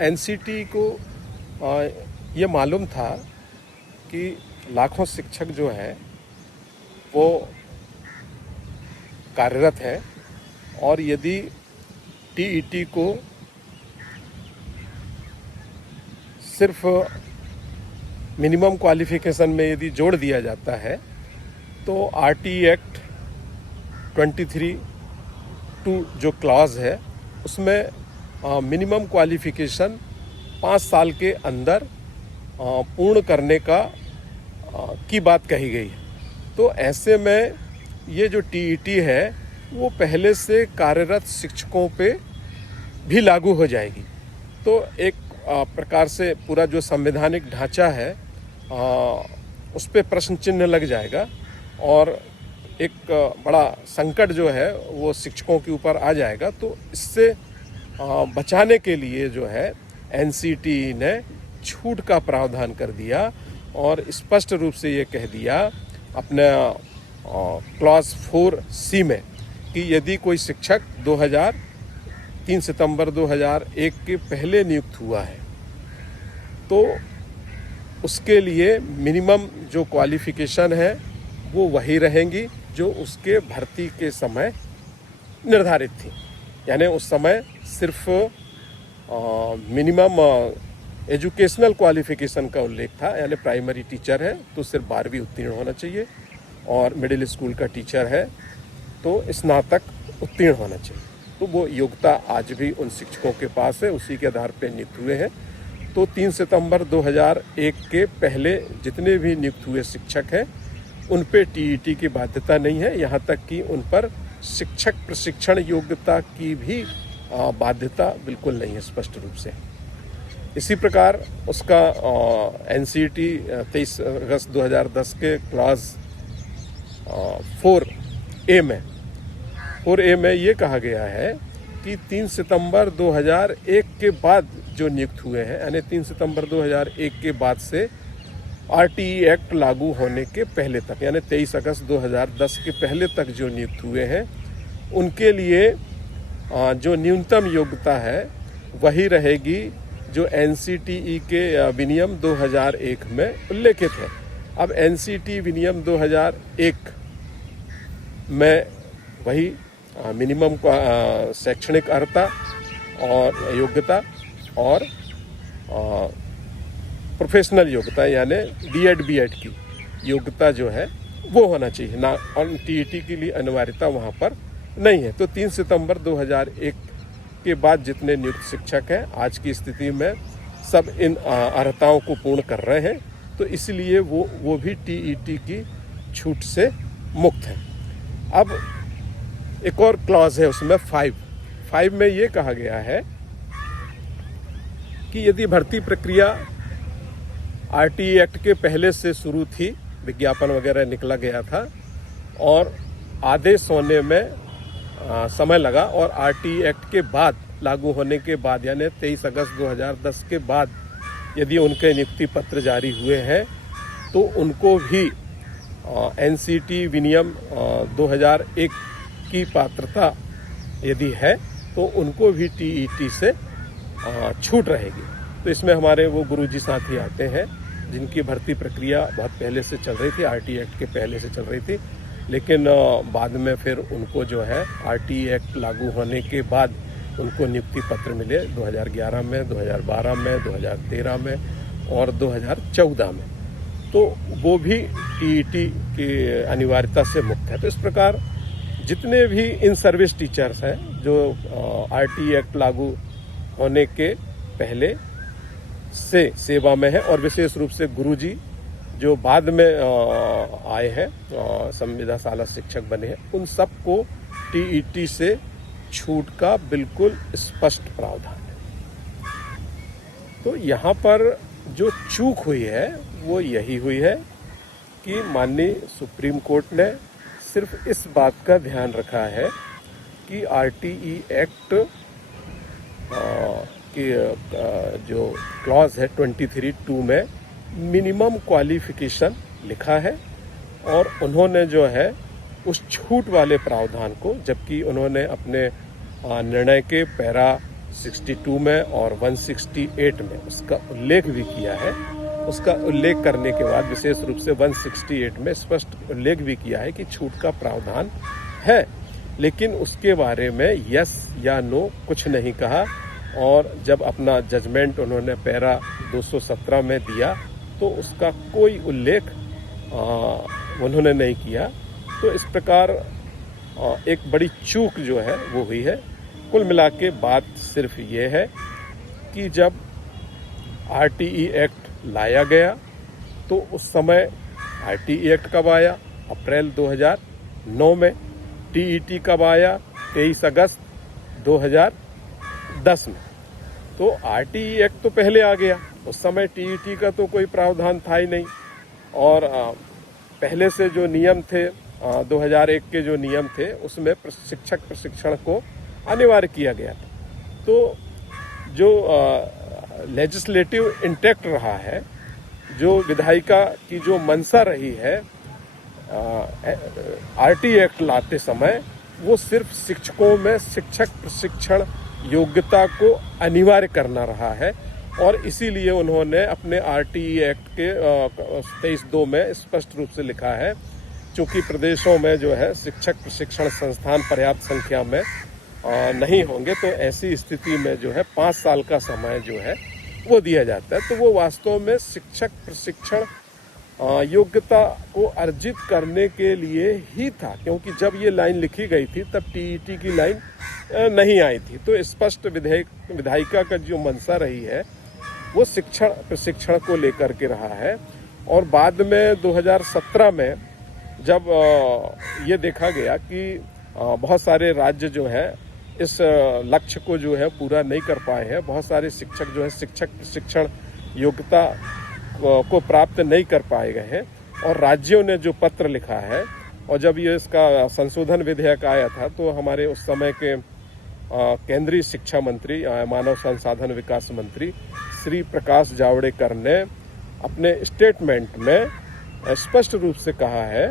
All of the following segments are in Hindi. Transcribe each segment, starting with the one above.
एनसीटी को ये मालूम था कि लाखों शिक्षक जो है वो कार्यरत है, और यदि टीईटी को सिर्फ मिनिमम क्वालिफिकेशन में यदि जोड़ दिया जाता है तो आरटी एक्ट 23(2) जो क्लॉज है उसमें मिनिमम क्वालिफिकेशन 5 साल के अंदर पूर्ण करने की बात कही गई है। तो ऐसे में ये जो टीईटी है वो पहले से कार्यरत शिक्षकों पे भी लागू हो जाएगी। तो एक प्रकार से पूरा जो संवैधानिक ढांचा है उस पे प्रश्न चिन्ह लग जाएगा, और एक बड़ा संकट जो है वो शिक्षकों के ऊपर आ जाएगा। तो इससे बचाने के लिए जो है एनसीटी ने छूट का प्रावधान कर दिया और स्पष्ट रूप से ये कह दिया अपने क्लॉज 4C में कि यदि कोई शिक्षक 3 सितंबर 2001 के पहले नियुक्त हुआ है तो उसके लिए मिनिमम जो क्वालिफिकेशन है वो वही रहेंगी जो उसके भर्ती के समय निर्धारित थी। यानी उस समय सिर्फ मिनिमम एजुकेशनल क्वालिफिकेशन का उल्लेख था, यानी प्राइमरी टीचर है तो सिर्फ 12वीं उत्तीर्ण होना चाहिए, और मिडिल स्कूल का टीचर है तो स्नातक उत्तीर्ण होना चाहिए। तो वो योग्यता आज भी उन शिक्षकों के पास है, उसी के आधार पर नियुक्त हुए हैं। तो 3 सितंबर 2001 के पहले जितने भी नियुक्त हुए शिक्षक हैं उन पे टीईटी की बाध्यता नहीं है, यहाँ तक कि उन पर शिक्षक प्रशिक्षण योग्यता की भी बाध्यता बिल्कुल नहीं है स्पष्ट रूप से। इसी प्रकार उसका एनसीटी 23 अगस्त 2010 के क्लॉज 4A में ये कहा गया है कि 3 सितंबर 2001 के बाद जो नियुक्त हुए हैं, यानी 3 सितंबर 2001 के बाद से आरटीई एक्ट लागू होने के पहले तक, यानी 23 अगस्त 2010 के पहले तक जो नियुक्त हुए हैं उनके लिए जो न्यूनतम योग्यता है वही रहेगी जो एनसीटीई के विनियम 2001 में उल्लेखित है। अब एनसीटी विनियम 2001 में वही मिनिमम शैक्षणिक अर्हता और योग्यता और प्रोफेशनल योग्यता यानी बीएड की योग्यता जो है वो होना चाहिए ना, और टीईटी के लिए अनिवार्यता वहाँ पर नहीं है। तो 3 सितंबर 2001 के बाद जितने नियुक्त शिक्षक हैं आज की स्थिति में सब इन अर्हताओं को पूर्ण कर रहे हैं, तो इसलिए वो भी टीईटी की छूट से मुक्त हैं। अब एक और क्लॉज है उसमें 5 में ये कहा गया है कि यदि भर्ती प्रक्रिया आरटीई एक्ट के पहले से शुरू थी, विज्ञापन वगैरह निकला गया था और आदेश होने में समय लगा, और आरटीई एक्ट के बाद लागू होने के बाद यानी 23 अगस्त 2010 के बाद यदि उनके नियुक्ति पत्र जारी हुए हैं तो उनको भी एनसीटी विनियम 2001 की पात्रता यदि है तो उनको भी टीईटी से छूट रहेगी। तो इसमें हमारे वो गुरुजी साथी आते हैं जिनकी भर्ती प्रक्रिया बहुत पहले से चल रही थी, आरटीई एक्ट के पहले से चल रही थी, लेकिन बाद में फिर उनको जो है आरटीई एक्ट लागू होने के बाद उनको नियुक्ति पत्र मिले 2011 में, 2012 में, 2013 में और 2014 में, तो वो भी टीईटी की अनिवार्यता से मुक्त है। तो इस प्रकार जितने भी इन सर्विस टीचर्स हैं जो आरटीई एक्ट लागू होने के पहले से सेवा में है, और विशेष रूप से गुरुजी जो बाद में आए हैं संविदा शाला शिक्षक बने हैं, उन सबको टीईटी से छूट का बिल्कुल स्पष्ट प्रावधान है। तो यहाँ पर जो चूक हुई है वो यही हुई है कि माननीय सुप्रीम कोर्ट ने सिर्फ इस बात का ध्यान रखा है कि आरटीई एक्ट की जो क्लॉज है 23(2) में मिनिमम क्वालिफिकेशन लिखा है, और उन्होंने जो है उस छूट वाले प्रावधान को, जबकि उन्होंने अपने निर्णय के पैरा 62 में और 168 में उसका उल्लेख भी किया है। उसका उल्लेख करने के बाद विशेष रूप से 168 में स्पष्ट उल्लेख भी किया है कि छूट का प्रावधान है, लेकिन उसके बारे में यस या नो कुछ नहीं कहा। और जब अपना जजमेंट उन्होंने पैरा 217 में दिया तो उसका कोई उल्लेख उन्होंने नहीं किया। तो इस प्रकार एक बड़ी चूक जो है वो हुई है। कुल मिला के बात सिर्फ ये है कि जब आरटीई एक्ट लाया गया तो उस समय आरटीई एक्ट कब आया? अप्रैल 2009 में। टीईटी कब आया? 23 अगस्त 2010 में। तो आरटीई एक्ट तो पहले आ गया, उस समय टीईटी का तो कोई प्रावधान था ही नहीं। और पहले से जो नियम थे 2001 के जो नियम थे उसमें शिक्षक प्रशिक्षण को अनिवार्य किया गया था। तो जो लेजिस्लेटिव इंटेक्ट रहा है, जो विधायिका की जो मंशा रही है आरटी एक्ट लाते समय, वो सिर्फ शिक्षकों में शिक्षक प्रशिक्षण योग्यता को अनिवार्य करना रहा है। और इसीलिए उन्होंने अपने आरटीई एक्ट के 23(2) में स्पष्ट रूप से लिखा है, चूंकि प्रदेशों में जो है शिक्षक प्रशिक्षण संस्थान पर्याप्त संख्या में नहीं होंगे, तो ऐसी स्थिति में जो है 5 साल का समय जो है वो दिया जाता है। तो वो वास्तव में शिक्षक प्रशिक्षण योग्यता को अर्जित करने के लिए ही था, क्योंकि जब ये लाइन लिखी गई थी तब टीईटी की लाइन नहीं आई थी। तो स्पष्ट विधायिका का जो मंशा रही है वो शिक्षण प्रशिक्षण को लेकर के रहा है। और बाद में 2017 में जब ये देखा गया कि बहुत सारे राज्य जो है इस लक्ष्य को जो है पूरा नहीं कर पाए हैं, बहुत सारे शिक्षक जो है शिक्षक प्रशिक्षण योग्यता को प्राप्त नहीं कर पाए गए हैं, और राज्यों ने जो पत्र लिखा है, और जब ये इसका संशोधन विधेयक आया था तो हमारे उस समय के केंद्रीय शिक्षा मंत्री, मानव संसाधन विकास मंत्री श्री प्रकाश जावड़ेकर ने अपने स्टेटमेंट में स्पष्ट रूप से कहा है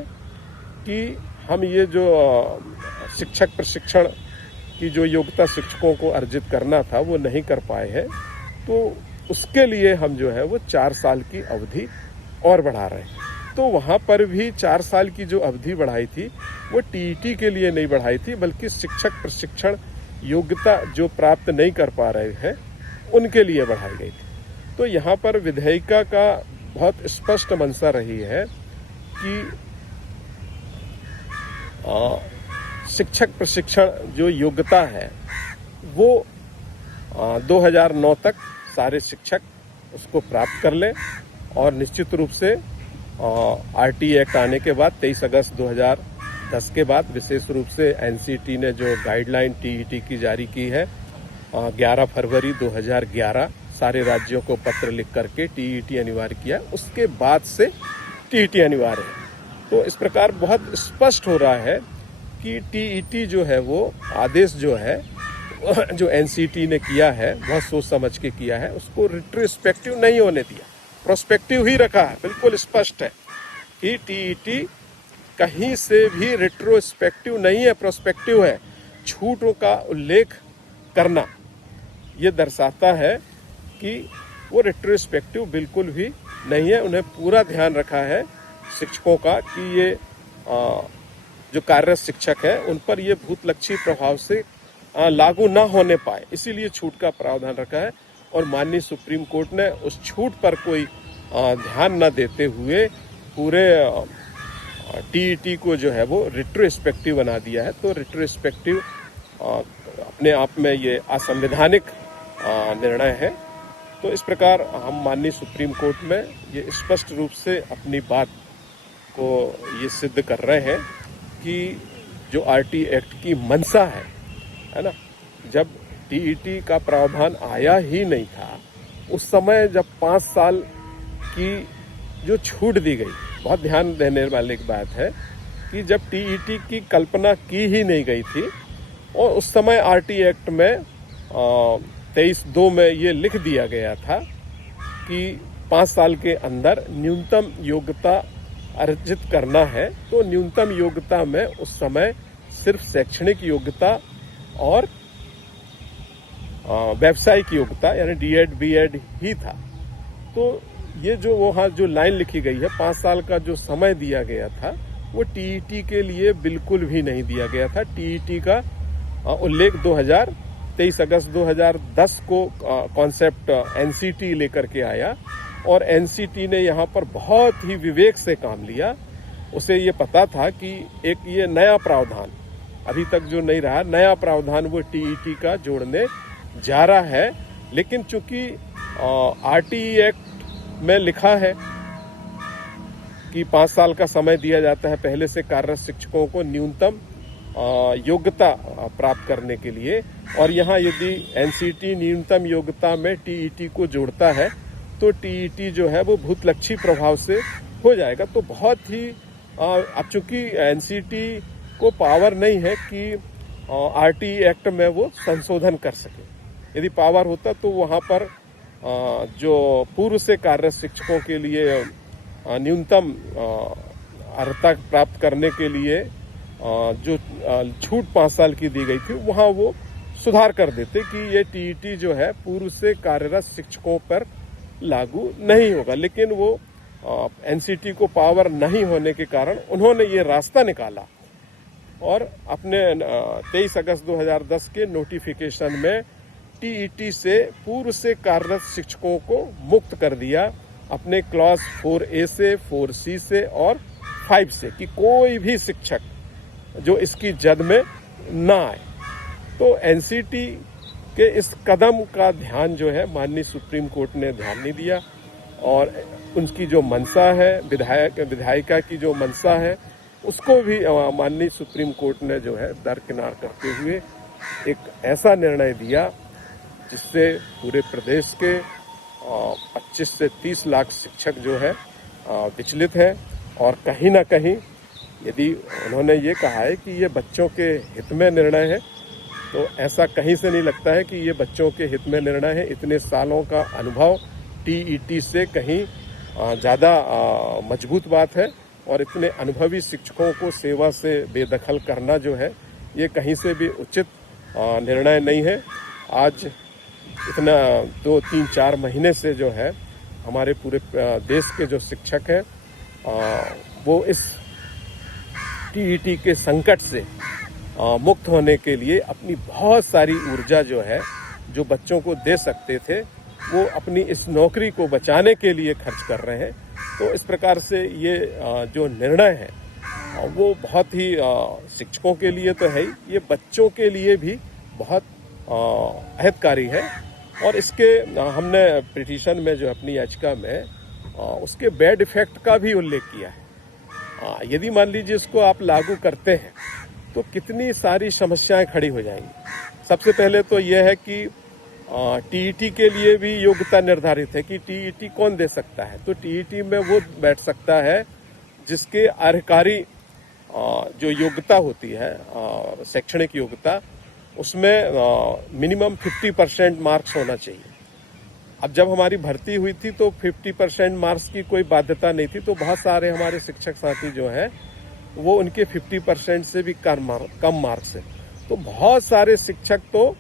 कि हम ये जो शिक्षक प्रशिक्षण की जो योग्यता शिक्षकों को अर्जित करना था वो नहीं कर पाए हैं, तो उसके लिए हम जो है वो 4 साल की अवधि और बढ़ा रहे हैं। तो वहाँ पर भी 4 साल की जो अवधि बढ़ाई थी वो टीईटी के लिए नहीं बढ़ाई थी, बल्कि शिक्षक प्रशिक्षण योग्यता जो प्राप्त नहीं कर पा रहे हैं उनके लिए बढ़ाई गई थी। तो यहाँ पर विधायिका का बहुत स्पष्ट मंशा रही है कि शिक्षक प्रशिक्षण जो योग्यता है वो 2009 तक सारे शिक्षक उसको प्राप्त कर लें, और निश्चित रूप से आरटी एक्ट आने के बाद 23 अगस्त 2010 के बाद विशेष रूप से एनसीटी ने जो गाइडलाइन टीईटी की जारी की है 11 फरवरी 2011 सारे राज्यों को पत्र लिख करके टीईटी अनिवार्य किया, उसके बाद से टीईटी अनिवार्य है। तो इस प्रकार बहुत स्पष्ट हो रहा है कि टीईटी जो है वो आदेश जो है जो एनसीटी ने किया है बहुत सोच समझ के किया है, उसको रिट्रोस्पेक्टिव नहीं होने दिया, प्रोस्पेक्टिव ही रखा है। बिल्कुल स्पष्ट है कि टीईटी कहीं से भी रिट्रोस्पेक्टिव नहीं है, प्रोस्पेक्टिव है। छूटों का उल्लेख करना ये दर्शाता है कि वो रिट्रोस्पेक्टिव बिल्कुल भी नहीं है। उन्हें पूरा ध्यान रखा है शिक्षकों का कि ये जो कार्यरत शिक्षक है उन पर ये भूतलक्षी प्रभाव से लागू ना होने पाए, इसीलिए छूट का प्रावधान रखा है। और माननीय सुप्रीम कोर्ट ने उस छूट पर कोई ध्यान न देते हुए पूरे टीईटी को जो है वो रिट्रोस्पेक्टिव बना दिया है। तो रिट्रोस्पेक्टिव अपने आप में ये असंवैधानिक निर्णय है। तो इस प्रकार हम माननीय सुप्रीम कोर्ट में ये स्पष्ट रूप से अपनी बात को ये सिद्ध कर रहे हैं कि जो आरटी एक्ट की मंशा है ना, जब टीईटी का प्रावधान आया ही नहीं था उस समय जब 5 साल की जो छूट दी गई, बहुत ध्यान देने वाली एक बात है कि जब टीईटी की कल्पना की ही नहीं गई थी, और उस समय आरटी एक्ट में 23(2) में ये लिख दिया गया था कि 5 साल के अंदर न्यूनतम योग्यता अर्जित करना है। तो न्यूनतम योग्यता में उस समय सिर्फ शैक्षणिक योग्यता और व्यावसायिक योग्यता यानी डीएड बीएड ही था। तो ये जो वहाँ जो लाइन लिखी गई है 5 साल का जो समय दिया गया था वो टीईटी के लिए बिल्कुल भी नहीं दिया गया था। टीईटी का उल्लेख 23 अगस्त 2010 को कॉन्सेप्ट एनसीटी लेकर के आया और एनसीटी ने यहाँ पर बहुत ही विवेक से काम लिया। उसे ये पता था कि एक ये नया प्रावधान अभी तक जो नहीं रहा, नया प्रावधान वो टीईटी का जोड़ने जा रहा है। लेकिन चूंकि आरटीई एक्ट में लिखा है कि 5 साल का समय दिया जाता है पहले से कार्यरत शिक्षकों को न्यूनतम योग्यता प्राप्त करने के लिए, और यहाँ यदि एनसीटी न्यूनतम योग्यता में टीईटी को जोड़ता है तो टीईटी जो है वो भूतलक्षी प्रभाव से हो जाएगा। तो बहुत ही अब चूंकि एनसीटी को पावर नहीं है कि आरटीई एक्ट में वो संशोधन कर सके। यदि पावर होता तो वहाँ पर जो पूर्व से कार्यरत शिक्षकों के लिए न्यूनतम अर्हता प्राप्त करने के लिए जो छूट 5 साल की दी गई थी वहाँ वो सुधार कर देते कि ये टीईटी जो है पूर्व से कार्यरत शिक्षकों पर लागू नहीं होगा। लेकिन वो एनसीटी को पावर नहीं होने के कारण उन्होंने ये रास्ता निकाला और अपने 23 अगस्त 2010 के नोटिफिकेशन में टीईटी से पूर्व से कार्यरत शिक्षकों को मुक्त कर दिया अपने क्लॉज 4A से 4C से और 5 से कि कोई भी शिक्षक जो इसकी जद में ना आए। तो एनसीटी के इस कदम का ध्यान जो है माननीय सुप्रीम कोर्ट ने ध्यान नहीं दिया और उनकी जो मंशा है विधायिका की जो मंशा है उसको भी माननीय सुप्रीम कोर्ट ने जो है दरकिनार करते हुए एक ऐसा निर्णय दिया जिससे पूरे प्रदेश के 25 से 30 लाख शिक्षक जो है विचलित हैं। और कहीं ना कहीं यदि उन्होंने ये कहा है कि ये बच्चों के हित में निर्णय है तो ऐसा कहीं से नहीं लगता है कि ये बच्चों के हित में निर्णय है। इतने सालों का अनुभव टीईटी से कहीं ज़्यादा मजबूत बात है और इतने अनुभवी शिक्षकों को सेवा से बेदखल करना जो है ये कहीं से भी उचित निर्णय नहीं है। आज इतना 2, 3, 4 महीने से जो है हमारे पूरे देश के जो शिक्षक हैं वो इस टीईटी के संकट से मुक्त होने के लिए अपनी बहुत सारी ऊर्जा जो है जो बच्चों को दे सकते थे वो अपनी इस नौकरी को बचाने के लिए खर्च कर रहे हैं। तो इस प्रकार से ये जो निर्णय है वो बहुत ही शिक्षकों के लिए तो है ही, ये बच्चों के लिए भी बहुत अहितकारी है। और इसके हमने पिटीशन में जो अपनी याचिका में उसके बैड इफेक्ट का भी उल्लेख किया है। यदि मान लीजिए इसको आप लागू करते हैं तो कितनी सारी समस्याएं खड़ी हो जाएंगी। सबसे पहले तो यह है कि टीईटी के लिए भी योग्यता निर्धारित है कि टीईटी कौन दे सकता है। तो टीईटी में वो बैठ सकता है जिसके अर्हकारी जो योग्यता होती है शैक्षणिक योग्यता उसमें मिनिमम 50% मार्क्स होना चाहिए। अब जब हमारी भर्ती हुई थी तो 50% मार्क्स की कोई बाध्यता नहीं थी, तो बहुत सारे हमारे शिक्षक साथी जो हैं वो उनके 50% से भी कम मार्क्स है। तो बहुत सारे शिक्षक तो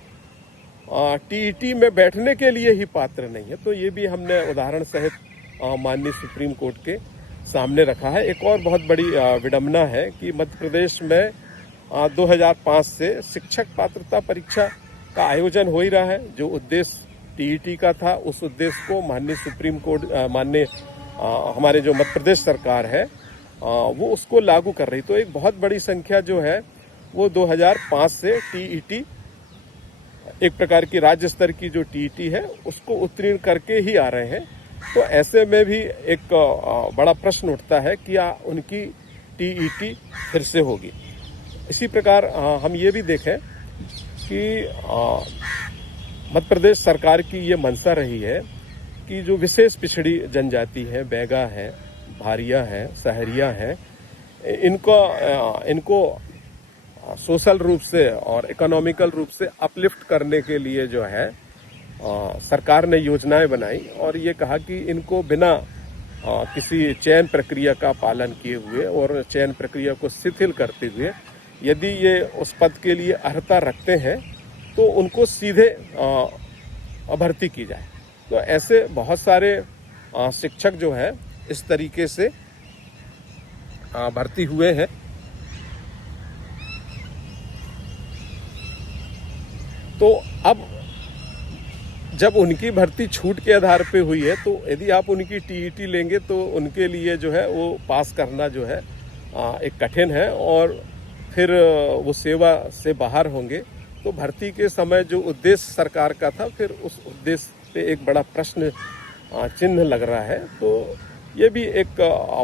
टीईटी में बैठने के लिए ही पात्र नहीं है। तो ये भी हमने उदाहरण सहित माननीय सुप्रीम कोर्ट के सामने रखा है। एक और बहुत बड़ी विडंबना है कि मध्य प्रदेश में 2005 से शिक्षक पात्रता परीक्षा का आयोजन हो ही रहा है। जो उद्देश्य टीईटी का था उस उद्देश्य को माननीय सुप्रीम कोर्ट माननीय हमारे जो मध्य प्रदेश सरकार है वो उसको लागू कर रही। तो एक बहुत बड़ी संख्या जो है वो 2005 से टीईटी एक प्रकार की राज्य स्तर की जो टीईटी है उसको उत्तीर्ण करके ही आ रहे हैं। तो ऐसे में भी एक बड़ा प्रश्न उठता है कि उनकी टीईटी फिर से होगी। इसी प्रकार हम ये भी देखें कि मध्य प्रदेश सरकार की ये मंशा रही है कि जो विशेष पिछड़ी जनजाति है, बैगा है, भारिया है, सहरिया है, इनको सोशल रूप से और इकोनॉमिकल रूप से अपलिफ्ट करने के लिए जो है सरकार ने योजनाएं बनाई और ये कहा कि इनको बिना किसी चयन प्रक्रिया का पालन किए हुए और चयन प्रक्रिया को शिथिल करते हुए यदि ये उस पद के लिए अर्हता रखते हैं तो उनको सीधे भर्ती की जाए। तो ऐसे बहुत सारे शिक्षक जो है इस तरीके से भर्ती हुए हैं। तो अब जब उनकी भर्ती छूट के आधार पे हुई है, तो यदि आप उनकी टीईटी लेंगे तो उनके लिए जो है वो पास करना जो है एक कठिन है, और फिर वो सेवा से बाहर होंगे। तो भर्ती के समय जो उद्देश्य सरकार का था, फिर उस उद्देश्य पे एक बड़ा प्रश्न चिन्ह लग रहा है। तो ये भी एक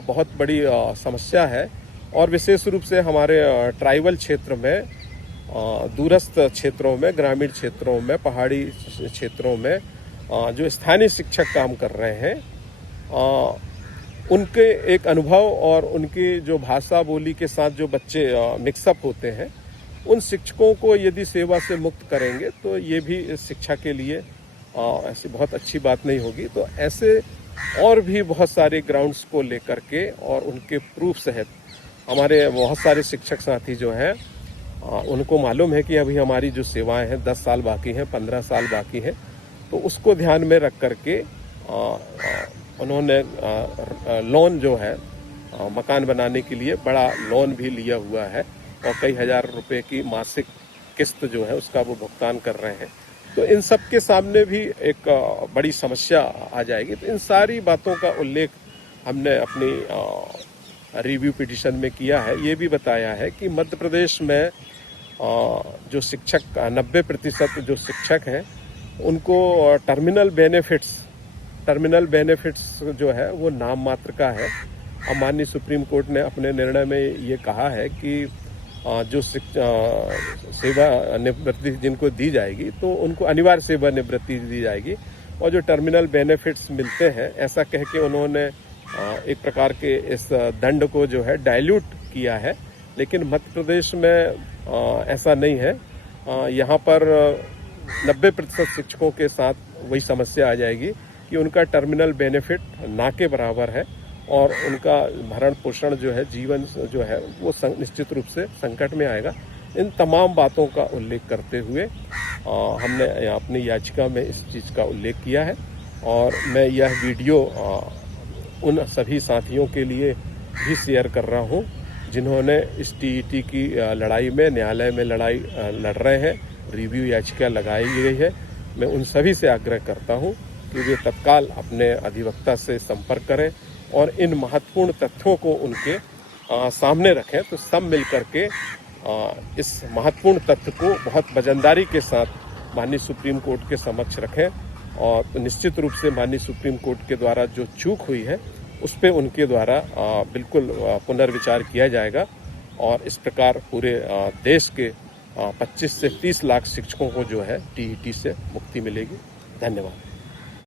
बहुत बड़ी समस्या है, और विशेष रूप से हमारे ट्राइबल क्षेत्र में, दूरस्थ क्षेत्रों में, ग्रामीण क्षेत्रों में, पहाड़ी क्षेत्रों में जो स्थानीय शिक्षक काम कर रहे हैं, उनके एक अनुभव और उनकी जो भाषा बोली के साथ जो बच्चे मिक्सअप होते हैं, उन शिक्षकों को यदि सेवा से मुक्त करेंगे तो ये भी शिक्षा के लिए ऐसी बहुत अच्छी बात नहीं होगी। तो ऐसे और भी बहुत सारे ग्राउंड्स को लेकर के और उनके प्रूफ सहित हमारे बहुत सारे शिक्षक साथी जो हैं, उनको मालूम है कि अभी हमारी जो सेवाएं हैं 10 साल बाकी हैं, 15 साल बाकी हैं। तो उसको ध्यान में रख करके उन्होंने लोन जो है मकान बनाने के लिए बड़ा लोन भी लिया हुआ है, और कई हजार रुपए की मासिक किस्त जो है उसका वो भुगतान कर रहे हैं। तो इन सब के सामने भी एक बड़ी समस्या आ जाएगी। तो इन सारी बातों का उल्लेख हमने अपनी रिव्यू पिटीशन में किया है। ये भी बताया है कि मध्य प्रदेश में जो शिक्षक 90% जो शिक्षक हैं उनको टर्मिनल बेनिफिट्स जो है वो नाम मात्र का है। अब माननीय सुप्रीम कोर्ट ने अपने निर्णय में ये कहा है कि जो सेवा निवृत्ति जिनको दी जाएगी तो उनको अनिवार्य सेवा निवृत्ति दी जाएगी, और जो टर्मिनल बेनिफिट्स मिलते हैं, ऐसा कह के उन्होंने एक प्रकार के इस दंड को जो है डाइल्यूट किया है। लेकिन मध्य प्रदेश में ऐसा नहीं है। यहाँ पर 90% शिक्षकों के साथ वही समस्या आ जाएगी कि उनका टर्मिनल बेनिफिट ना के बराबर है, और उनका भरण पोषण जो है, जीवन जो है वो निश्चित रूप से संकट में आएगा। इन तमाम बातों का उल्लेख करते हुए हमने अपनी याचिका में इस चीज़ का उल्लेख किया है, और मैं यह वीडियो उन सभी साथियों के लिए भी शेयर कर रहा हूं जिन्होंने इस टीईटी की लड़ाई में, न्यायालय में लड़ाई लड़ रहे हैं, रिव्यू याचिका लगाई गई है। मैं उन सभी से आग्रह करता हूं कि वे तत्काल अपने अधिवक्ता से संपर्क करें और इन महत्वपूर्ण तथ्यों को उनके सामने रखें। तो सब मिल करके इस महत्वपूर्ण तथ्य को बहुत वजनदारी के साथ माननीय सुप्रीम कोर्ट के समक्ष रखें, और तो निश्चित रूप से माननीय सुप्रीम कोर्ट के द्वारा जो चूक हुई है उस पे उनके द्वारा बिल्कुल पुनर्विचार किया जाएगा, और इस प्रकार पूरे देश के 25 से 30 लाख शिक्षकों को जो है टीईटी से मुक्ति मिलेगी। धन्यवाद।